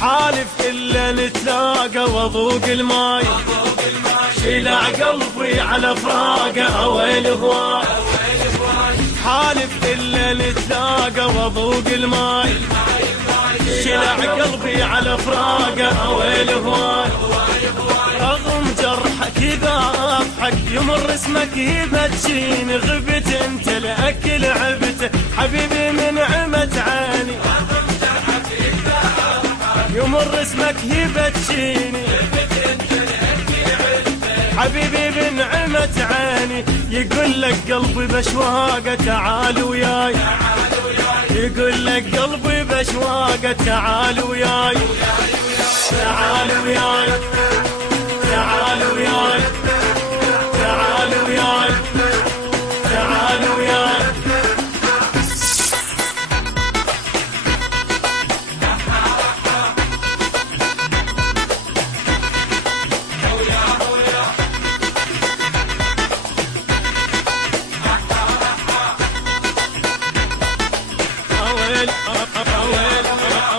حالف إلا نتلاقى وأذوق الماي، شلع قلبي على فراقه ويل هواي. حالف إلا نتلاقى وأذوق الماي، شلع قلبي على فراقه ويل هواي. رغم جرحك إذا أضحك يمر اسمك يبتشيني، غبت انت لأكل عبته حبيبي من عمت عيني. يمر اسمك يبتشيني حبيبي بنعمة عيني. يقول لك قلبي بشواقه تعال وياي، يقول لك قلبي بشواقه تعال وياي، تعال وياي، تعال وياي، تعال وياي، تعال وياي.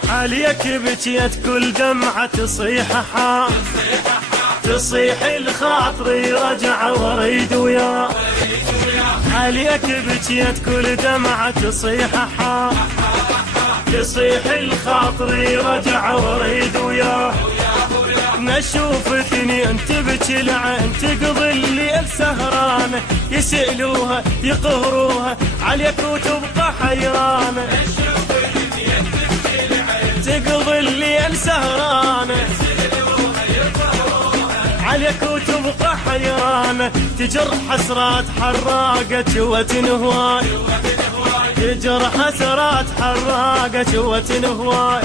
عليك بكيت كل دمعة تصيح حام، تصيح الخاطري رجع وريد وياه. عليك بكيت كل دمعة تصيح حام، تصيح الخاطري رجع وريد وياه. نشوف اثنين تبكي العين تقضي الليل سهرانة، يسألوها يقهروها عليك وتبقى حيرانة. تقضي الليل سهرانة عليك وتبقى حيرانة. تجر حسرات حراقة جوة هواي، تجر حسرات حراقة جوة هواي.